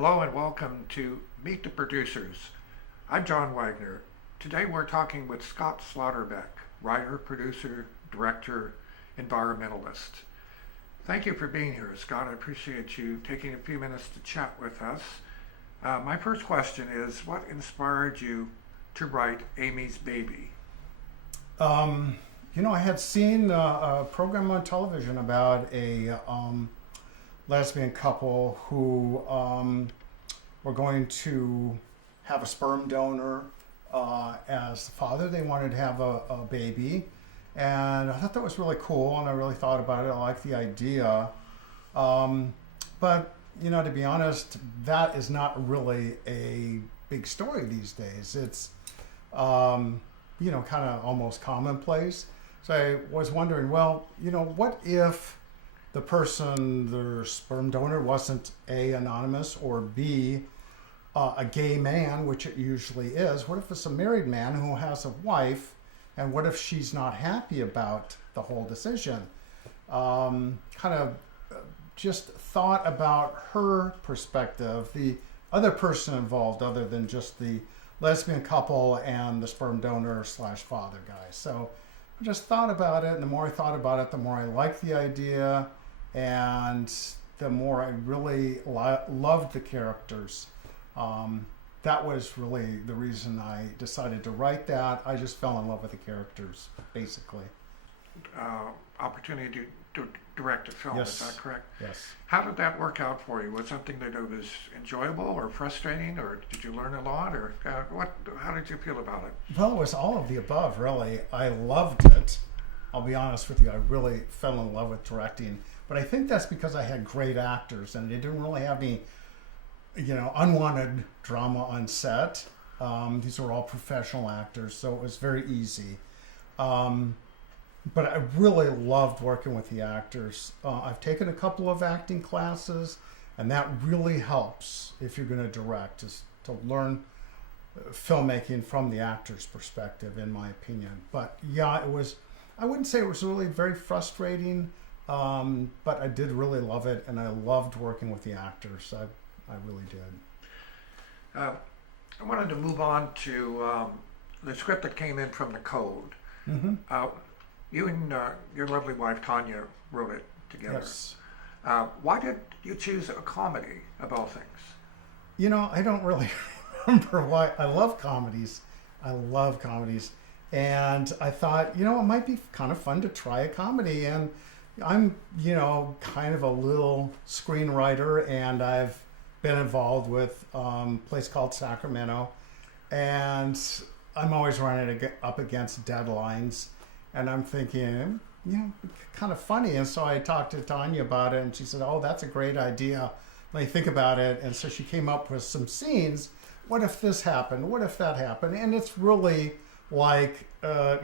Hello and welcome to Meet the Producers. I'm John Wagner. Today we're talking with Scott Slotterbeck, writer, producer, director, environmentalist. Thank you for being here, Scott. I appreciate you taking a few minutes to chat with us. My first question is, what inspired you to write Amy's Baby? I had seen a program on television about a lesbian couple who were going to have a sperm donor as the father. They wanted to have a baby. And I thought that was really cool, and I really thought about it. I liked the idea. But, to be honest, that is not really a big story these days. It's, kind of almost commonplace. So I was wondering, what if the person, their sperm donor, wasn't A, anonymous, or B, a gay man, which it usually is? What if it's a married man who has a wife, and what if she's not happy about the whole decision? Just thought about her perspective, the other person involved other than just the lesbian couple and the sperm donor / father guy. So I just thought about it, and the more I thought about it, the more I liked the idea, and the more I really loved the characters. That was really the reason I decided to write that. I just fell in love with the characters, basically. Opportunity to direct a film, Yes. is that correct? Yes. How did that work out for you? Was it something that was enjoyable or frustrating, or did you learn a lot, or how did you feel about it? Well, it was all of the above, really. I loved it. I'll be honest with you. I really fell in love with directing. But I think that's because I had great actors, and they didn't really have any, unwanted drama on set. These were all professional actors, so it was very easy. But I really loved working with the actors. I've taken a couple of acting classes, and that really helps if you're going to direct, is to learn filmmaking from the actor's perspective, in my opinion. But yeah, I wouldn't say it was really very frustrating, but I did really love it, and I loved working with the actors. I really did. I wanted to move on to the script that came in from the Code. Mm-hmm. You and your lovely wife Tanya wrote it together. Yes. Why did you choose a comedy of all things? I don't really remember why. I love comedies. And I thought, it might be kind of fun to try a comedy. And I'm, kind of a little screenwriter, and I've been involved with a place called Sacramento. And I'm always running up against deadlines. And I'm thinking, kind of funny. And so I talked to Tanya about it, and she said, "Oh, that's a great idea. Let me think about it." And so she came up with some scenes. What if this happened? What if that happened? And it's really like, a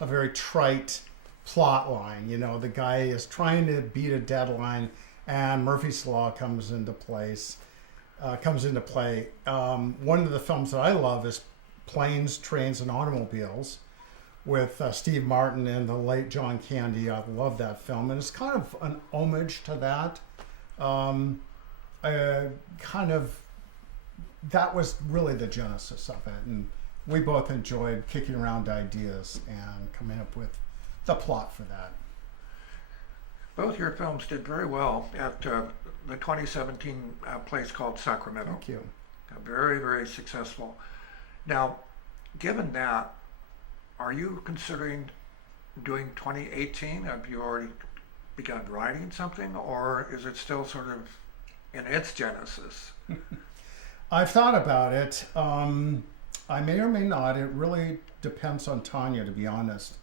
very trite plot line. The guy is trying to beat a deadline, and Murphy's Law comes into play. One of the films that I love is Planes, Trains, and Automobiles, with Steve Martin and the late John Candy. I love that film, and it's kind of an homage to that. That was really the genesis of it, and we both enjoyed kicking around ideas and coming up with the plot for that. Both your films did very well at the 2017 place called Sacramento. Thank you. Very, very successful. Now, given that, are you considering doing 2018? Have you already begun writing something, or is it still sort of in its genesis? I've thought about it. I may or may not. It really depends on Tanya, to be honest.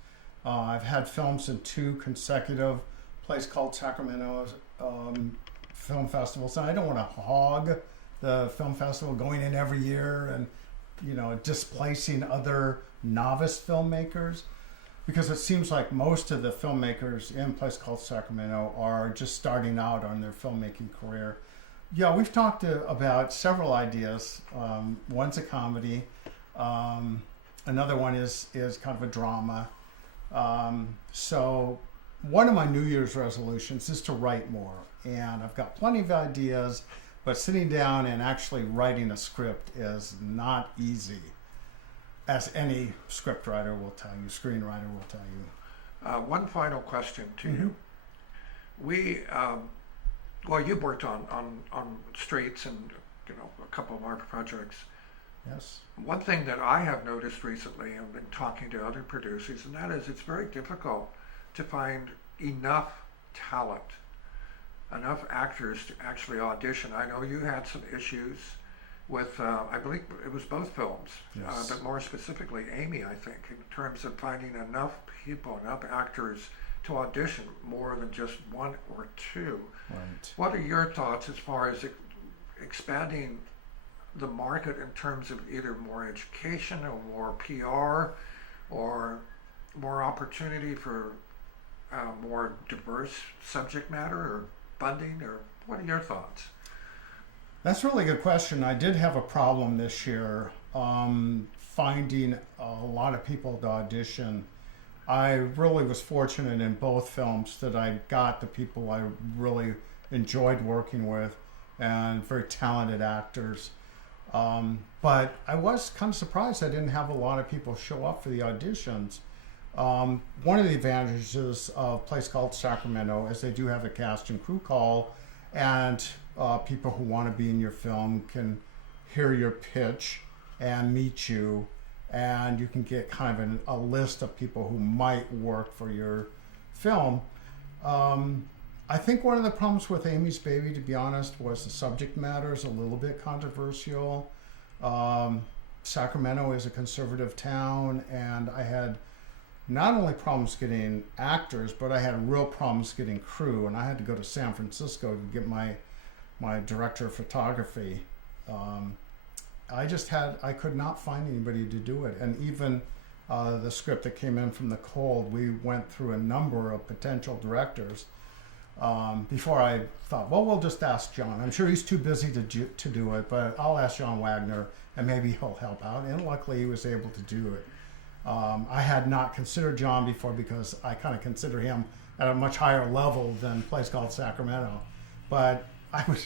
I've had films in 2 consecutive place called Sacramento film festivals, and I don't want to hog the film festival going in every year and displacing other novice filmmakers, because it seems like most of the filmmakers in a place called Sacramento are just starting out on their filmmaking career. Yeah, we've talked about several ideas. One's a comedy. Another one is kind of a drama. So one of my New Year's resolutions is to write more, and I've got plenty of ideas, But sitting down and actually writing a script is not easy, as any scriptwriter will tell you, screenwriter will tell you. One final question to Mm-hmm. you. We, well, you worked on Streets and a couple of our projects. Yes. One thing that I have noticed recently, and been talking to other producers, and that is it's very difficult to find enough talent, enough actors to actually audition. I know you had some issues with, I believe it was both films, Yes. but more specifically Amy, I think, in terms of finding enough people, enough actors to audition, more than just one or two. Right. What are your thoughts as far as expanding the market in terms of either more education or more PR or more opportunity for more diverse subject matter or funding, or what are your thoughts? That's a really good question. I did have a problem this year finding a lot of people to audition. I really was fortunate in both films that I got the people I really enjoyed working with and very talented actors. But I was kind of surprised I didn't have a lot of people show up for the auditions. One of the advantages of a place called Sacramento is they do have a cast and crew call, and people who want to be in your film can hear your pitch and meet you, and you can get kind of a list of people who might work for your film. I think one of the problems with Amy's Baby, to be honest, was the subject matter is a little bit controversial. Sacramento is a conservative town, and I had not only problems getting actors, but I had real problems getting crew, and I had to go to San Francisco to get my director of photography. I could not find anybody to do it, and even the script that came in from the cold, we went through a number of potential directors before I thought, well, we'll just ask John. I'm sure he's too busy to do it, but I'll ask John Wagner, and maybe he'll help out. And luckily, he was able to do it. I had not considered John before because I kind of consider him at a much higher level than a place called Sacramento. But I was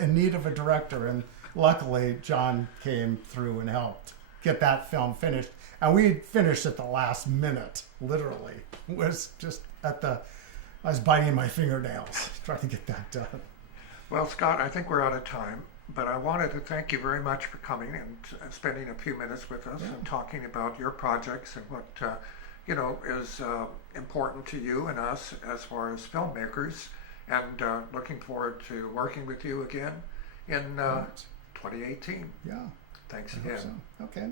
in need of a director, and luckily John came through and helped get that film finished. And we finished at the last minute, literally. It was just I was biting my fingernails trying to get that done. Well, Scott, I think we're out of time, but I wanted to thank you very much for coming and spending a few minutes with us and talking about your projects and what is important to you and us as far as filmmakers, and looking forward to working with you again in 2018. Yeah. Thanks I hope again. so. Okay.